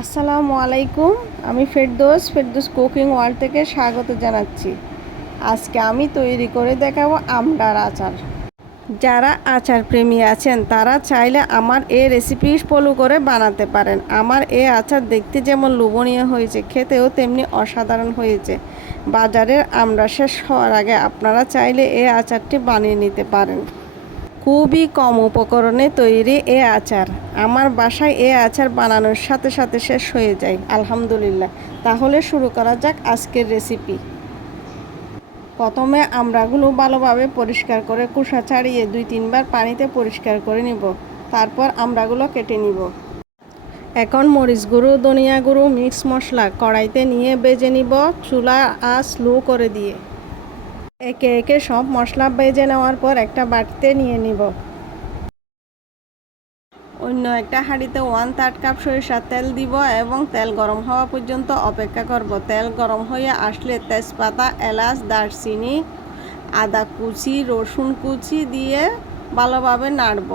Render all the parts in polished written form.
আসসালামু আলাইকুম। আমি ফেরদৌস কুকিং ওয়ার্ল্ড থেকে স্বাগত জানাচ্ছি। আজকে আমি তৈরি করে দেখাবো আমড়ার আচার। যারা আচার প্রেমী আছেন তারা চাইলে আমার এই রেসিপি ফলো করে বানাতে পারেন। আমার এই আচার দেখতে যেমন লোভনীয় হয়েছে, খেতেও তেমনি অসাধারণ হয়েছে। বাজারের আমড়া শেষ হওয়ার আগে আপনারা চাইলে এই আচারটি বানিয়ে নিতে পারেন। খুবই কম উপকরণে তৈরি এ আচার। আমার বাসায় এ আচার বানানোর সাথে সাথে শেষ হয়ে যায় আলহামদুলিল্লাহ। তাহলে শুরু করা যাক আজকের রেসিপি। প্রথমে আমড়াগুলো ভালোভাবে পরিষ্কার করে খোসা ছাড়িয়ে 2-3 বার পানিতে পরিষ্কার করে নিব। তারপর আমড়াগুলো কেটে নিব। এখন মরিচ গুঁড়ো, ধনিয়া গুঁড়ো, মিক্স মশলা কড়াইতে নিয়ে ভেজে নিব, চুলার আঁচ লো করে দিয়ে। একে একে সব মশলা ভেজে নেওয়ার পর একটা বাটিতে নিয়ে নিব। অন্য একটা হাঁড়িতে 1/3 কাপ সরিষার তেল দিব এবং তেল গরম হওয়া পর্যন্ত অপেক্ষা করব। তেল গরম হয়ে আসলে তেজপাতা, এলাচ, দারচিনি, আদা কুচি, রসুন কুচি দিয়ে ভালোভাবে নাড়ব।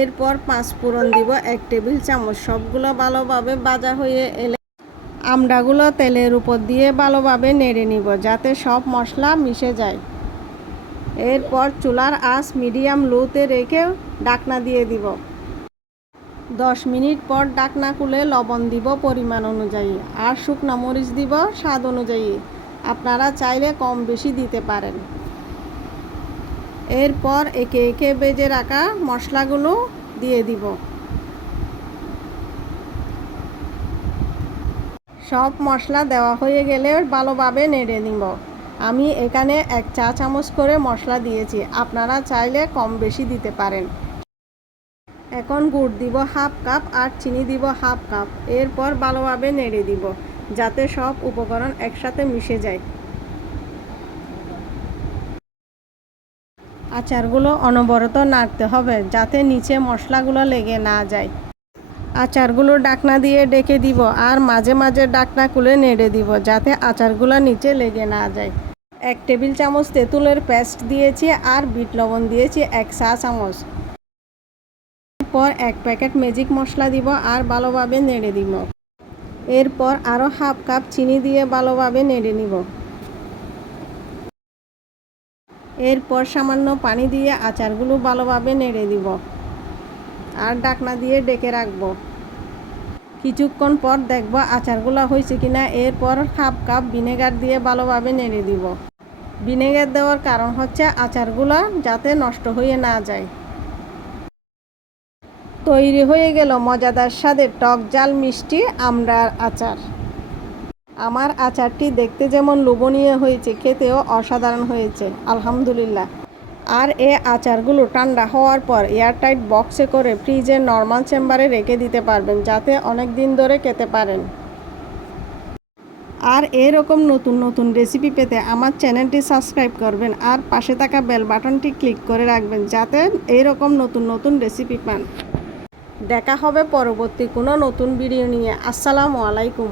এরপর 5 ফোড়ন দিব 1 টেবিল চামচ। সবগুলো ভালোভাবে ভাজা হয়ে এলে আমড়াগুলো তেলের উপর দিয়ে ভালোভাবে নেড়ে নিব যাতে সব মশলা মিশে যায়। এরপর চুলার আঁচ মিডিয়াম লোতে রেখে ঢাকনা দিয়ে দিব। 10 মিনিট পর ঢাকনা খুলে লবণ দিব পরিমাণ অনুযায়ী, আর শুকনো মরিচ দিব স্বাদ অনুযায়ী। আপনারা চাইলে কম বেশি দিতে পারেন। এরপর একে একে ভেজে রাখা মশলাগুলো দিয়ে দিব। সব মশলা দেওয়া হয়ে গেলে ভালোভাবে নেড়ে নিব। আমি এখানে 1 চা চামচ করে মশলা দিয়েছি, আপনারা চাইলে কম বেশি দিতে পারেন। এখন গুড় দিব 1/2 কাপ আর চিনি দিব 1/2 কাপ। এরপর ভালোভাবে নেড়ে দিব যাতে সব উপকরণ একসাথে মিশে যায়। আচারগুলো অনবরত নাড়তে হবে যাতে নিচে মশলাগুলো লেগে না যায়। আচারগুলো ঢাকনা দিয়ে ঢেকে দিব আর মাঝে মাঝে ঢাকনা খুলে নেড়ে দিব যাতে আচারগুলো নিচে লেগে না যায়। 1 টেবিল চামচ তেঁতুলের পেস্ট দিয়েছি আর বিট লবণ দিয়েছি 1 চা চামচ। এরপর 1 প্যাকেট ম্যাজিক মশলা দিব আর ভালোভাবে নেড়ে দিব। এরপর আরও 1/2 কাপ চিনি দিয়ে ভালোভাবে নেড়ে নিব। এরপর সামান্য পানি দিয়ে আচারগুলো ভালোভাবে নেড়ে দিব আর ঢাকনা দিয়ে ঢেকে রাখবো। কিছুক্ষণ পর দেখব আচারগুলো হয়েছে কিনা। এরপর 1/2 কাপ ভিনেগার দিয়ে ভালোভাবে নেড়ে দিব। ভিনেগার দেওয়ার কারণ হচ্ছে আচারগুলো যাতে নষ্ট হয়ে না যায়। তৈরি হয়ে গেল মজাদার স্বাদের টক ঝাল মিষ্টি আমড়ার আচার। আমার আচারটি দেখতে যেমন লোভনীয় হয়েছে, খেতেও অসাধারণ হয়েছে আলহামদুলিল্লাহ। আর এই আচারগুলো ঠান্ডা হওয়ার পর এয়ারটাইট বক্সে করে ফ্রিজের নর্মাল চেম্বারে রেখে দিতে পারবেন যাতে অনেক দিন ধরে খেতে পারেন। আর এরকম নতুন নতুন রেসিপি পেতে আমার চ্যানেলটি সাবস্ক্রাইব করবেন আর পাশে থাকা বেল বাটনটি ক্লিক করে রাখবেন যাতে এরকম নতুন নতুন রেসিপি পান। দেখা হবে পরবর্তী কোনো নতুন ভিডিও নিয়ে। আসসালামু আলাইকুম।